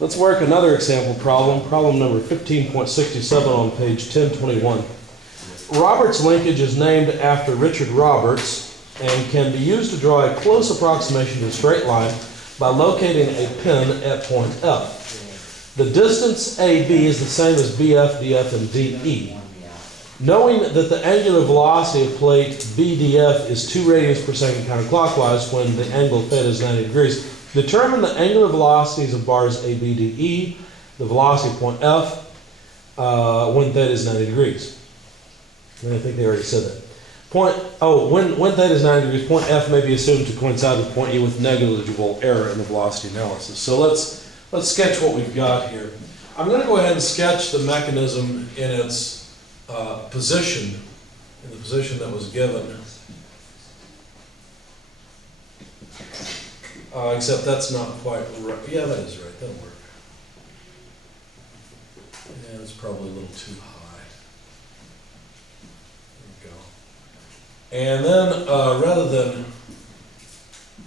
Let's work another example problem, problem number 15.67 on page 1021. Roberts linkage is named after Richard Roberts and can be used to draw a close approximation to a straight line by locating a pin at point F. The distance AB is the same as BF, DF, and DE. Knowing that the angular velocity of plate BDF is 2 radians per second counterclockwise when the angle theta is 90 degrees, determine the angular velocities of bars A, B, D, E, the velocity of point F, when theta is 90 degrees. And I think they already said that. When theta is 90 degrees, point F may be assumed to coincide with point E with negligible error in the velocity analysis. So let's sketch what we've got here. I'm going to go ahead and sketch the mechanism in its position, in the position that was given. Except that's not quite right. Yeah, that is right. That'll work. Yeah, it's probably a little too high. There we go. And then rather than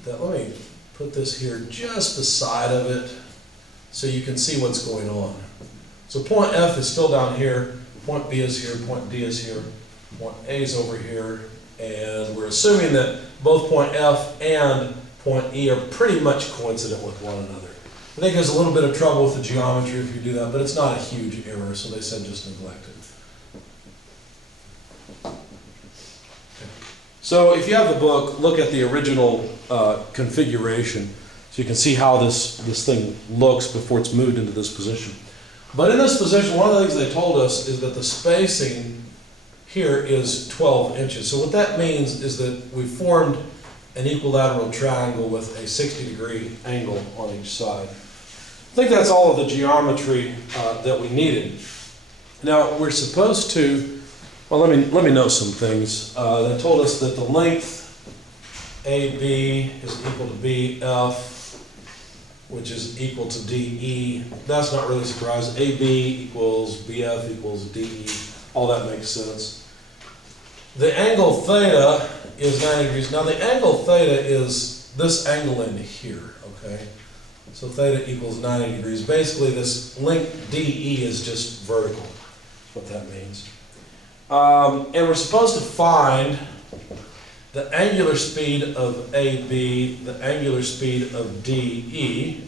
that, let me put this here just beside of it so you can see what's going on. So point F is still down here, point B is here, point D is here, point A is over here, and we're assuming that both point F and point E are pretty much coincident with one another. I think there's a little bit of trouble with the geometry if you do that, but it's not a huge error, so they said just neglect it. Okay. So if you have the book, look at the original configuration so you can see how this thing looks before it's moved into this position. But in this position, one of the things they told us is that the spacing here is 12 inches. So what that means is that we formed an equilateral triangle with a 60-degree angle on each side. I think that's all of the geometry that we needed. Now we're supposed to, well, let me know some things. They told us that the length AB is equal to BF, which is equal to DE. That's not really a surprise. AB equals BF equals DE. All that makes sense. The angle theta is 90 degrees. Now the angle theta is this angle in here, okay? So theta equals 90 degrees. Basically this length DE is just vertical. That's what that means. And we're supposed to find the angular speed of AB, the angular speed of DE,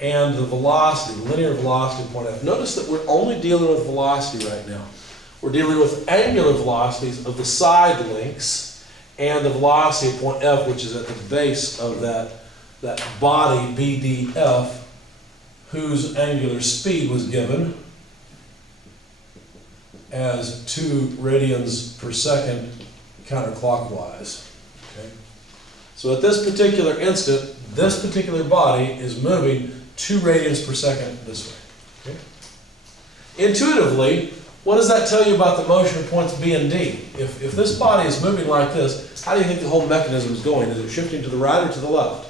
and the velocity, the linear velocity of point F. Notice that we're only dealing with velocity right now. We're dealing with angular velocities of the side links and the velocity of point F, which is at the base of that body, BDF, whose angular speed was given as 2 radians per second counterclockwise. Okay? So at this particular instant, this particular body is moving 2 radians per second this way. Okay? Intuitively, what does that tell you about the motion of points B and D? If this body is moving like this, how do you think the whole mechanism is going? Is it shifting to the right or to the left?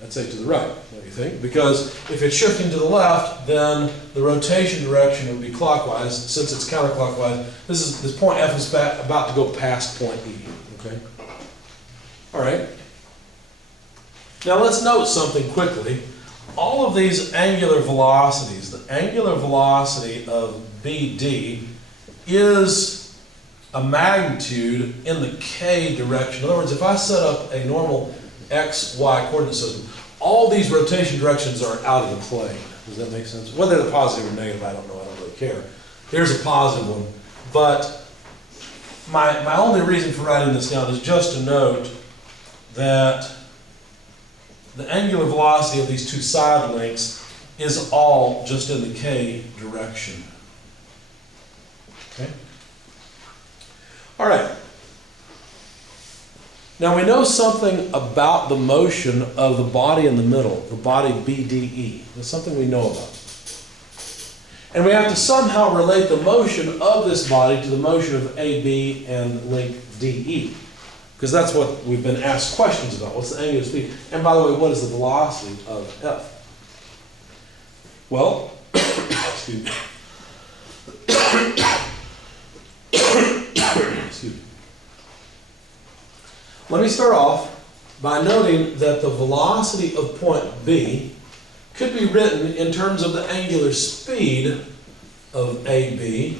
I'd say to the right, what do you think? Because if it's shifting to the left, then the rotation direction would be clockwise. Since it's counterclockwise, this point F is about to go past point E. Okay? All right. Now let's note something quickly. All of these angular velocities, the angular velocity of BD is a magnitude in the K direction. In other words, if I set up a normal X, Y coordinate system, all these rotation directions are out of the plane. Does that make sense? Whether they're positive or negative, I don't know. I don't really care. Here's a positive one. But my only reason for writing this down is just to note that the angular velocity of these 2 side links is all just in the K direction. Okay? All right. Now we know something about the motion of the body in the middle, the body BDE. That's something we know about. And we have to somehow relate the motion of this body to the motion of AB and link DE. Because that's what we've been asked questions about. What's the angular speed? And by the way, what is the velocity of F? Well, excuse me. Excuse me. Let me start off by noting that the velocity of point B could be written in terms of the angular speed of AB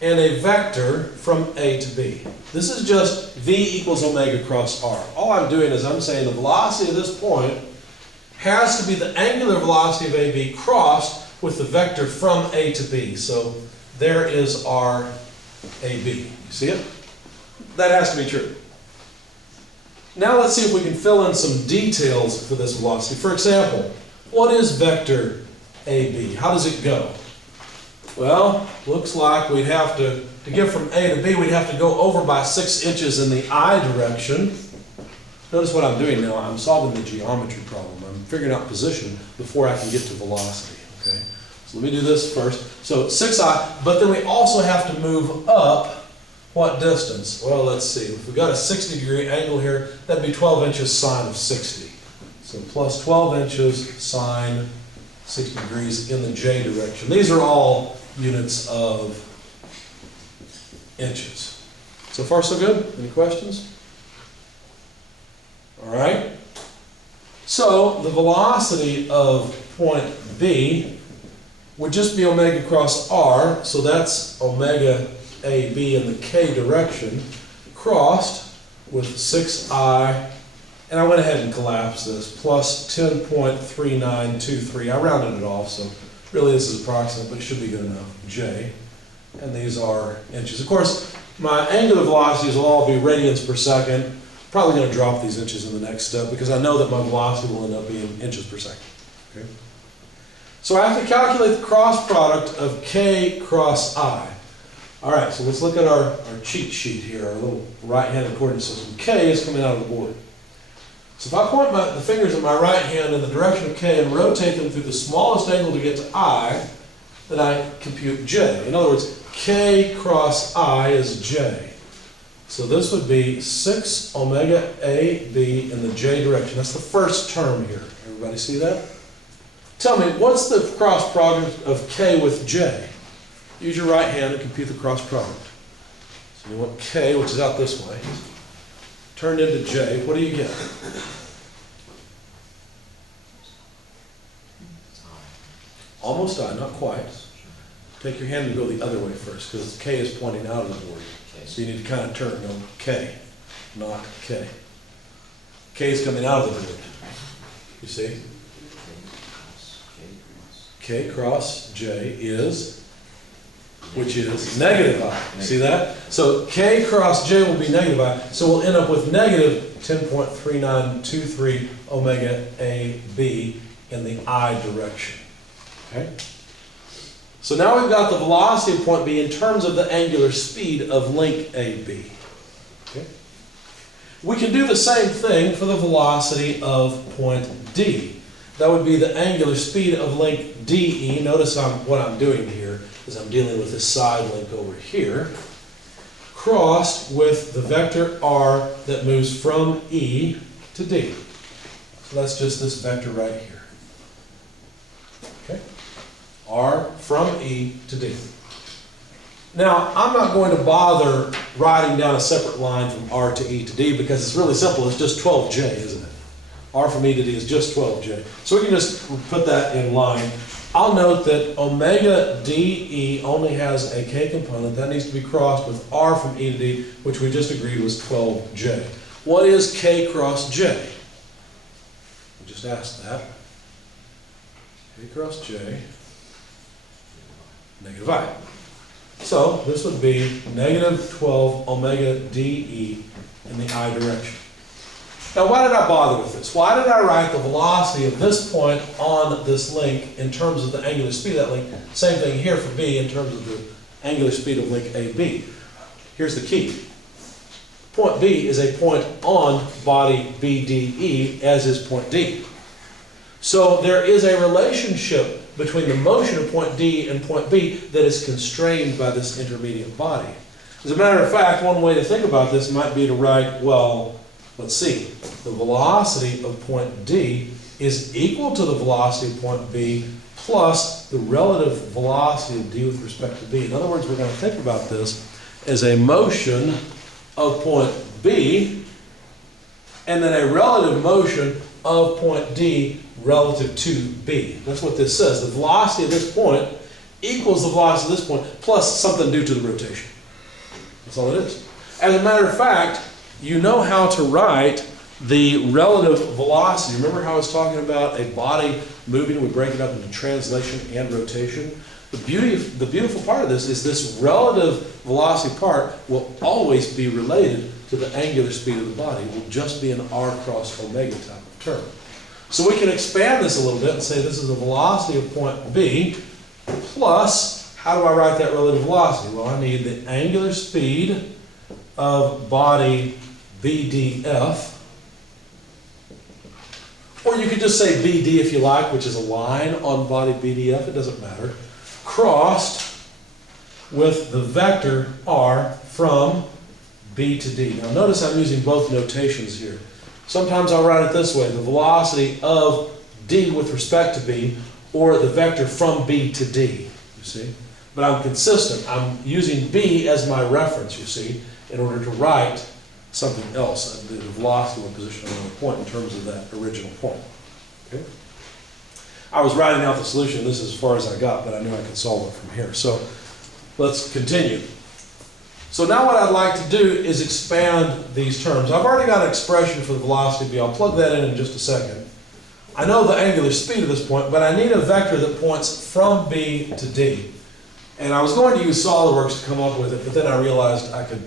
and a vector from A to B. This is just V equals omega cross R. All I'm doing is I'm saying the velocity of this point has to be the angular velocity of AB crossed with the vector from A to B. So there is our AB. You see it? That has to be true. Now let's see if we can fill in some details for this velocity. For example, what is vector AB? How does it go? Well, looks like we'd have to get from A to B, we'd have to go over by 6 inches in the I direction. Notice what I'm doing now. I'm solving the geometry problem. I'm figuring out position before I can get to velocity. Okay? So let me do this first. So 6I, but then we also have to move up what distance? Well, let's see. If we've got a 60-degree angle here, that'd be 12 inches sine of 60. So plus 12 inches sine 60 degrees in the J direction. These are all units of inches. So far, so good? Any questions? All right. So the velocity of point B would just be omega cross R, so that's omega AB in the K direction, crossed with 6I, and I went ahead and collapsed this, plus 10.3923. I rounded it off, so really this is approximate, but it should be good enough. J, and these are inches. Of course, my angular velocities will all be radians per second. Probably going to drop these inches in the next step because I know that my velocity will end up being inches per second. Okay? So I have to calculate the cross product of K cross I. All right, so let's look at our cheat sheet here, our little right-handed coordinate system. K is coming out of the board. So if I point the fingers of my right hand in the direction of K and rotate them through the smallest angle to get to I, then I compute J. In other words, K cross I is J. So this would be 6 omega AB in the J direction. That's the first term here. Everybody see that? Tell me, what's the cross product of K with J? Use your right hand and compute the cross product. So you want K, which is out this way, turned into J. What do you get? Almost I, not quite. Take your hand and go the other way first, because K is pointing out of the board. So you need to kind of turn, no, K, not K. K is coming out of the board. You see? K cross J is, which is negative I. See that? So K cross J will be negative I, so we'll end up with negative 10.3923 omega AB in the I direction. Okay? So now we've got the velocity of point B in terms of the angular speed of link AB. Okay? We can do the same thing for the velocity of point D. That would be the angular speed of link DE. Notice what I'm doing here is I'm dealing with this side link over here, crossed with the vector R that moves from E to D. So that's just this vector right here. Okay? R from E to D. Now, I'm not going to bother writing down a separate line from R to E to D because it's really simple. It's just 12J, isn't it? R from E to D is just 12J. So we can just put that in line. I'll note that omega DE only has a K component. That needs to be crossed with R from E to D, which we just agreed was 12J. What is K cross J? We just asked that. K cross J, negative I. So this would be negative 12 omega DE in the I direction. Now, why did I bother with this? Why did I write the velocity of this point on this link in terms of the angular speed of that link? Same thing here for B in terms of the angular speed of link AB. Here's the key. Point B is a point on body BDE, as is point D. So there is a relationship between the motion of point D and point B that is constrained by this intermediate body. As a matter of fact, one way to think about this might be to write, well, let's see, the velocity of point D is equal to the velocity of point B plus the relative velocity of D with respect to B. In other words, we're going to think about this as a motion of point B and then a relative motion of point D relative to B. That's what this says. The velocity at this point equals the velocity at this point plus something due to the rotation. That's all it is. As a matter of fact, you know how to write the relative velocity. Remember how I was talking about a body moving, we break it up into translation and rotation? The beautiful part of this is this relative velocity part will always be related to the angular speed of the body. It will just be an r cross omega type of term. So we can expand this a little bit and say this is the velocity of point B plus, how do I write that relative velocity? Well, I need the angular speed of body BDF, or you could just say BD if you like, which is a line on body BDF, it doesn't matter, crossed with the vector r from B to D. Now notice I'm using both notations here. Sometimes I'll write it this way, the velocity of D with respect to B, or the vector from B to D, you see? But I'm consistent. I'm using B as my reference, you see, in order to write something else, the velocity or position on the point in terms of that original point. Okay? I was writing out the solution. This is as far as I got, but I knew I could solve it from here. So let's continue. So now what I'd like to do is expand these terms. I've already got an expression for the velocity B. I'll plug that in just a second. I know the angular speed at this point, but I need a vector that points from B to D. And I was going to use SOLIDWORKS to come up with it, but then I realized I could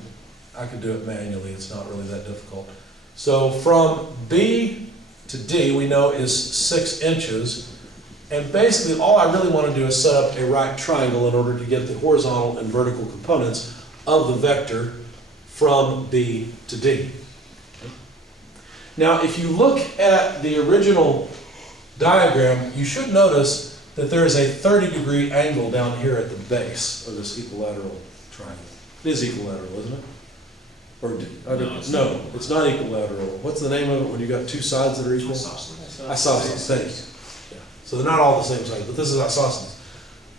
do it manually. It's not really that difficult. So from B to D, we know is 6 inches. And basically all I really want to do is set up a right triangle in order to get the horizontal and vertical components of the vector from B to D. Now, if you look at the original diagram, you should notice that there is a 30-degree angle down here at the base of this equilateral triangle. It is equilateral, isn't it? Or no, it's not equilateral. What's the name of it when you got two sides that are equal? Isosceles. Thanks. Yeah. So they're not all the same size, but this is isosceles.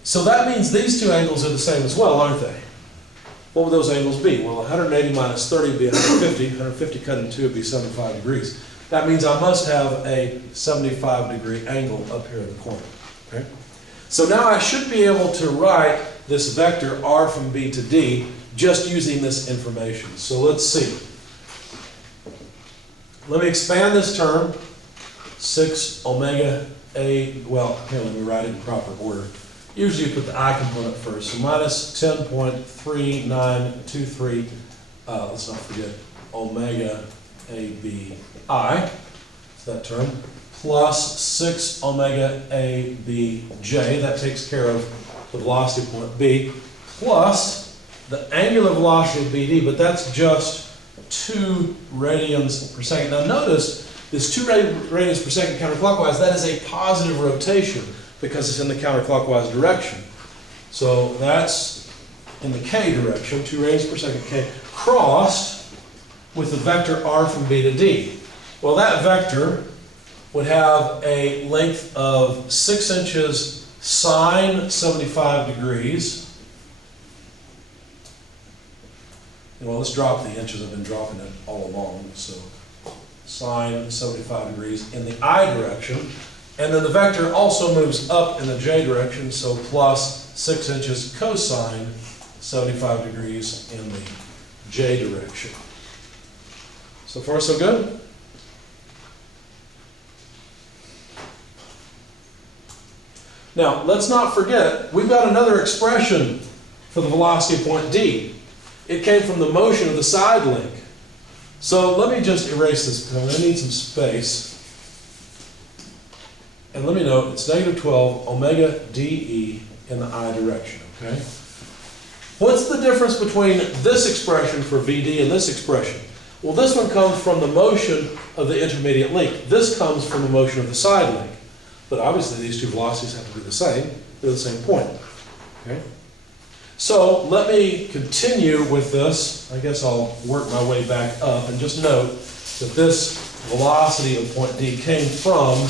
So that means these two angles are the same as well, aren't they? What would those angles be? Well, 180 minus 30 would be 150. 150 cut in two would be 75 degrees. That means I must have a 75-degree angle up here in the corner. Okay? So now I should be able to write this vector r from B to D just using this information. So let's see. Let me expand this term. 6 omega A, well, here, let me write it in proper order. Usually you put the I component first. So minus 10.3923, let's not forget omega AB I, it's that term, plus 6 omega AB J, that takes care of the velocity point B, plus the angular velocity of BD, but that's just 2 radians per second. Now notice, this 2 radians per second counterclockwise, that is a positive rotation because it's in the counterclockwise direction. So that's in the K direction, 2 radians per second K, crossed with the vector r from B to D. Well, that vector would have a length of 6 inches sine 75 degrees. Well, let's drop the inches. I've been dropping it all along. So sine 75 degrees in the I direction. And then the vector also moves up in the J direction, so plus 6 inches cosine 75 degrees in the J direction. So far, so good? Now, let's not forget, we've got another expression for the velocity point D. It came from the motion of the side link. So let me just erase this because I'm going to need some space. And let me know, it's negative 12 omega dE in the I direction, okay? What's the difference between this expression for VD and this expression? Well, this one comes from the motion of the intermediate link. This comes from the motion of the side link. But obviously these two velocities have to be the same. They're the same point, okay? So let me continue with this. I guess I'll work my way back up and just note that this velocity of point D came from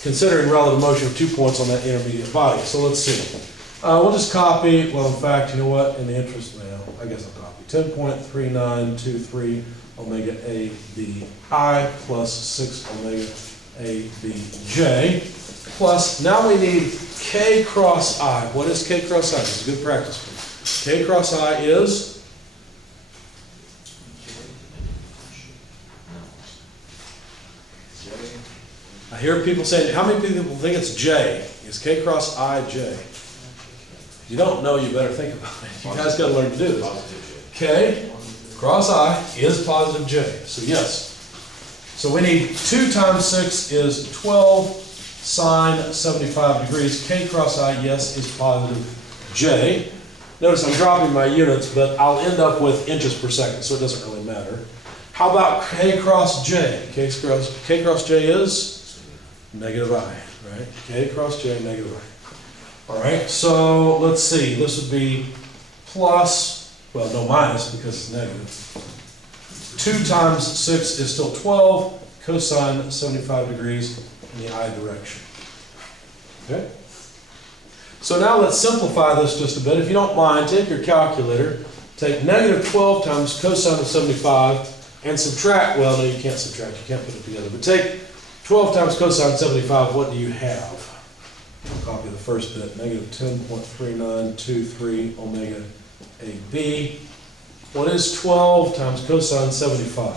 considering relative motion of 2 points on that intermediate body. So let's see. We'll just copy, well, in fact, you know what? In the interest, well, I guess I'll copy 10.3923 omega ABI plus 6 omega ABJ plus, now we need K cross I. What is K cross I? This is good practice. K cross I is? I hear people saying, how many people think it's J? Is K cross I J? If you don't know, you better think about it. You guys got to learn to do this. K cross I is positive J. So yes. So we need 2 times 6 is 12 sine 75 degrees. K cross I, yes, is positive J. Notice I'm dropping my units, but I'll end up with inches per second, so it doesn't really matter. How about K cross J? K cross J is negative I, right? K cross J, negative I. All right, so let's see. This would be plus, well, no minus because it's negative. 2 times 6 is still 12 cosine 75 degrees in the I direction. Okay? So now let's simplify this just a bit. If you don't mind, take your calculator, take negative 12 times cosine of 75 and subtract, well, no, you can't subtract, you can't put it together, but take 12 times cosine 75, what do you have? I'll copy the first bit, negative 10.3923 omega AB. What is 12 times cosine 75?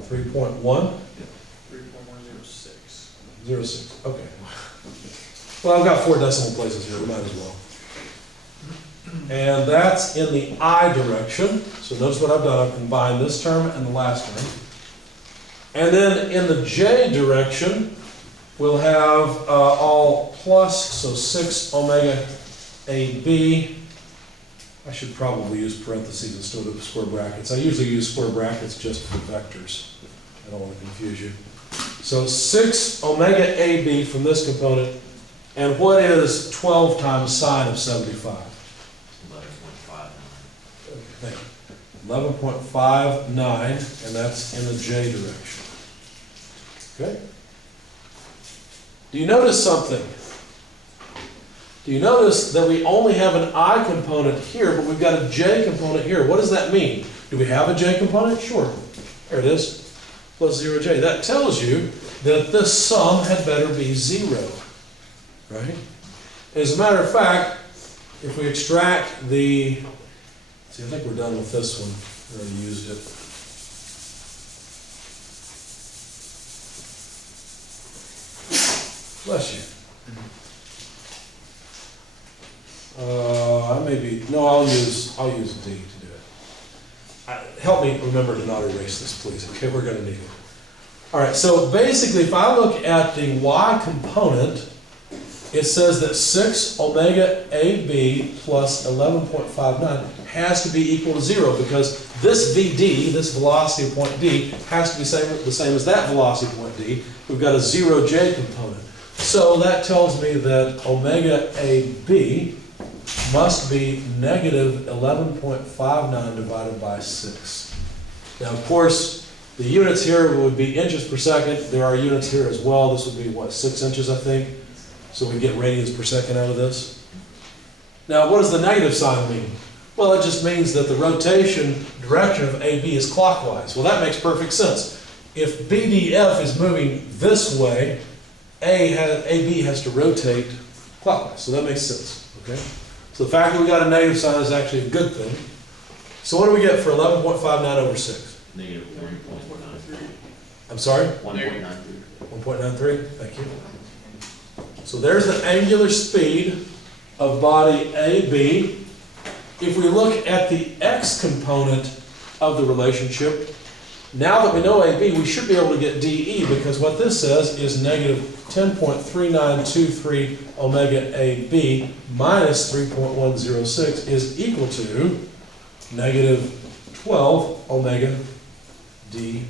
3.1. 3.1? 3.106. 06, okay. Well, I've got 4 decimal places here, we might as well. And that's in the I direction. So notice what I've done, I've combined this term and the last term. And then in the J direction, we'll have all plus, so 6 omega AB. I should probably use parentheses instead of square brackets. I usually use square brackets just for vectors. I don't want to confuse you. So 6 omega AB from this component. And what is 12 times sine of 75? 11.59, and that's in the J direction. Okay? Do you notice something? Do you notice that we only have an I component here, but we've got a J component here? What does that mean? Do we have a J component? Sure. There it is, plus 0J. That tells you that this sum had better be 0, right? As a matter of fact, if we extract the, see, I think we're done with this one. We already used it. Bless you. I may be, no, I'll use D to do it. Help me remember to not erase this, please. Okay, we're going to need it. All right, so basically, if I look at the Y component, it says that 6 omega AB plus 11.59 has to be equal to 0 because this VD, this velocity of point D, has to be the same as that velocity of point D. We've got a 0J component. So that tells me that omega AB must be negative 11.59 divided by 6. Now, of course, the units here would be inches per second. There are units here as well. This would be, what, 6 inches, I think? So we get radians per second out of this. Now, what does the negative sign mean? Well, it just means that the rotation direction of AB is clockwise. Well, that makes perfect sense. If BDF is moving this way, AB has to rotate clockwise. So that makes sense, okay? So the fact that we got a negative sign is actually a good thing. So what do we get for 11.59 over 6? Negative 1.93. I'm sorry? 1.93. 1.93, thank you. So there's the angular speed of body AB. If we look at the x component of the relationship, now that we know AB, we should be able to get DE because what this says is negative 10.3923 omega AB minus 3.106 is equal to negative 12 omega DE.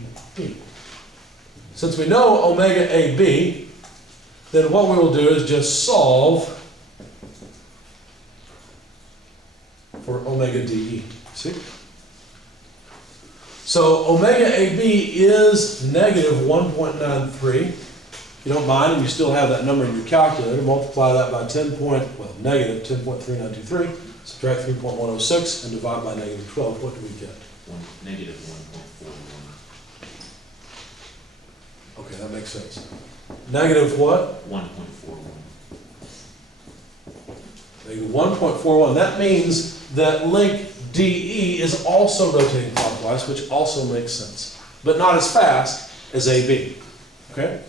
Since we know omega AB, then what we will do is just solve for omega DE. See? So omega AB is negative 1.93. If you don't mind, and you still have that number in your calculator, multiply that by negative 10.3923. Subtract 3.106 and divide by negative 12, what do we get? Negative 1.41. Okay, that makes sense. Negative what? 1.41. Negative 1.41. That means that link DE is also rotating clockwise, which also makes sense, but not as fast as AB. Okay?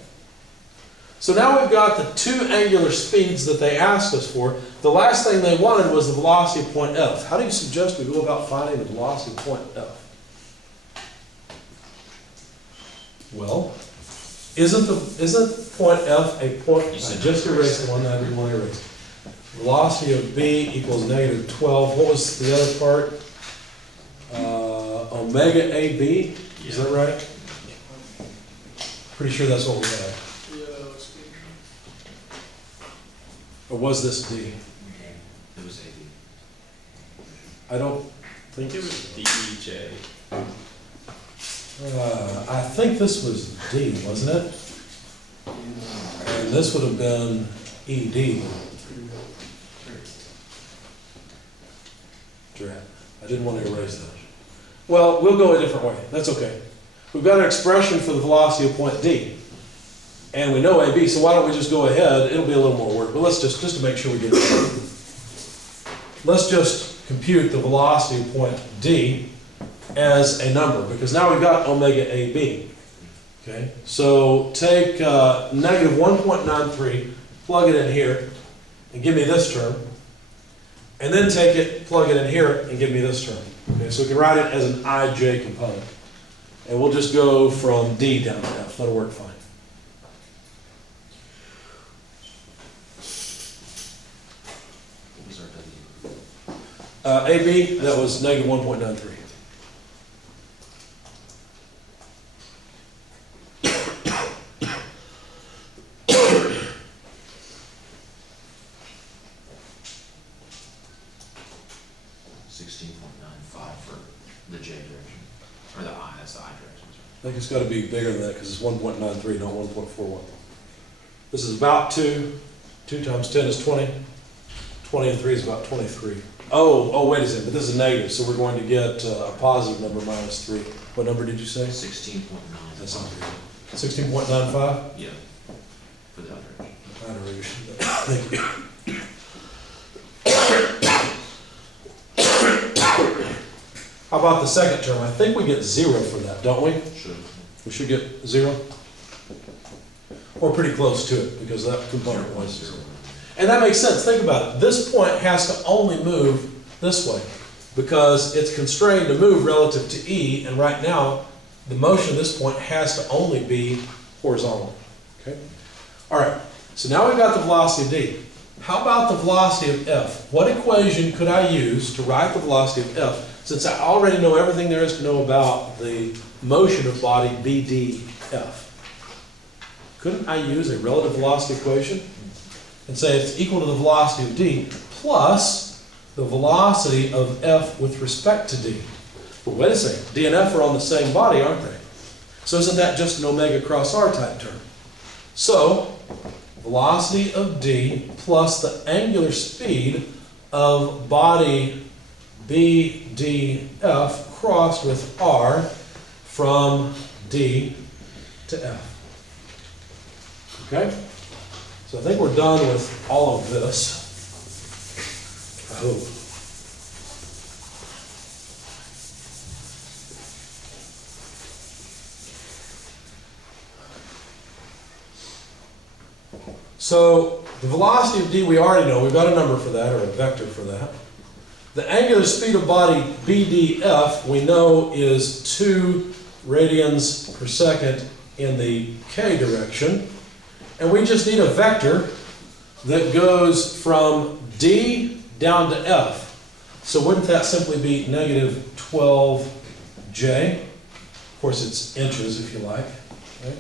So now we've got the two angular speeds that they asked us for. The last thing they wanted was the velocity of point F. How do you suggest we go about finding the velocity of point F? Well, isn't point F a point? I just erased the one that I didn't want to erase. Velocity of B equals negative 12. What was the other part? Omega AB? Is that right? Pretty sure that's what we had. Or was this D? It was AB. I don't think It was DEJ. I think this was D, wasn't it? And this would have been ED. Drat. I didn't want to erase that. Well, we'll go a different way. That's okay. We've got an expression for the velocity of point D. And we know AB, so why don't we just go ahead? It'll be a little more work, but let's just to make sure we get it right. Let's just compute the velocity of point D as a number, because now we've got omega AB. Okay, so take negative 1.93, plug it in here, and give me this term. And then take it, plug it in here, and give me this term. Okay, so we can write it as an IJ component. And we'll just go from D down to F. That'll work fine. What was our W? AB, that was negative 1.93. The J direction, or the I, that's the I direction. I think it's got to be bigger than that because it's 1.93, not 1.41. This is about 2. 2 times 10 is 20. 20 and 3 is about 23. Oh, wait a second, but this is negative, so we're going to get a positive number minus 3. What number did you say? 16.9. That sounds good. 16.95? Yeah, for the other direction. I don't really should know. Thank you. How about the second term? I think we get 0 for that, don't we? Should. We should get 0? Or pretty close to it, because that component was 0. And that makes sense. Think about it. This point has to only move this way, because it's constrained to move relative to E, and right now, the motion of this point has to only be horizontal. Okay? All right, so now we've got the velocity of D. How about the velocity of F? What equation could I use to write the velocity of F, since I already know everything there is to know about the motion of body BDF? Couldn't I use a relative velocity equation and say it's equal to the velocity of D plus the velocity of F with respect to D? But wait a second, D and F are on the same body, aren't they? So isn't that just an omega cross R type term? So, velocity of D plus the angular speed of body BDF crossed with R from D to F. Okay? So I think we're done with all of this. I hope. So the velocity of D we already know. We've got a number for that, or a vector for that. The angular speed of body BDF we know is 2 radians per second in the k direction. And we just need a vector that goes from D down to F. So wouldn't that simply be negative 12J? Of course, it's inches if you like. Right?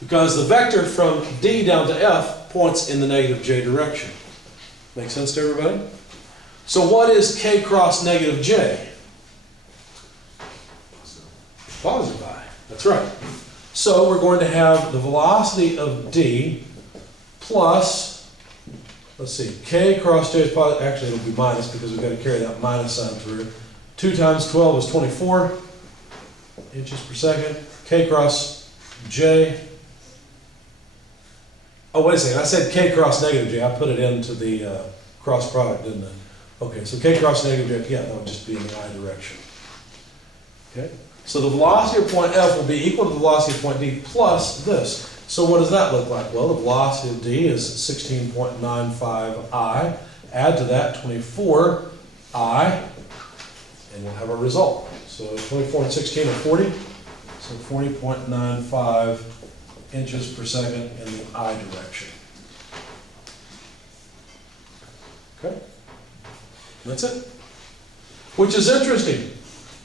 Because the vector from D down to F points in the negative J direction. Make sense to everybody? So what is K cross negative J? Positive I. That's right. So we're going to have the velocity of D plus let's see, K cross J is positive, actually it'll be minus because we've got to carry that minus sign through. 2 times 12 is 24 inches per second. K cross J. Oh, wait a second, I said K cross negative J, I put it into the cross product, didn't I? Okay, so K cross negative J, yeah, that would just be in the I direction. Okay, so the velocity of point F will be equal to the velocity of point D plus this. So what does that look like? Well, the velocity of D is 16.95 I. Add to that 24 I, and we'll have a result. So 24 and 16 are 40. So 40.95 inches per second in the I direction. Okay? That's it. Which is interesting.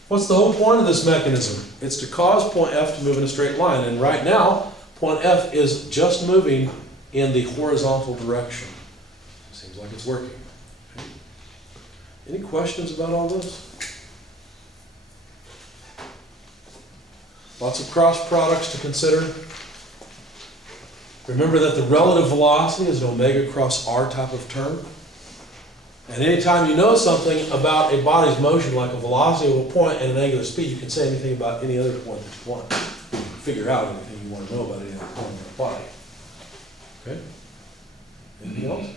What's the whole point of this mechanism? It's to cause point F to move in a straight line. And right now, point F is just moving in the horizontal direction. Seems like it's working. Okay. Any questions about all this? Lots of cross products to consider. Remember that the relative velocity is an omega cross r type of term. And anytime you know something about a body's motion, like a velocity of a point and an angular speed, you can say anything about any other point that you want. You can figure out anything you want to know about any other point in the body. Okay? Anything else?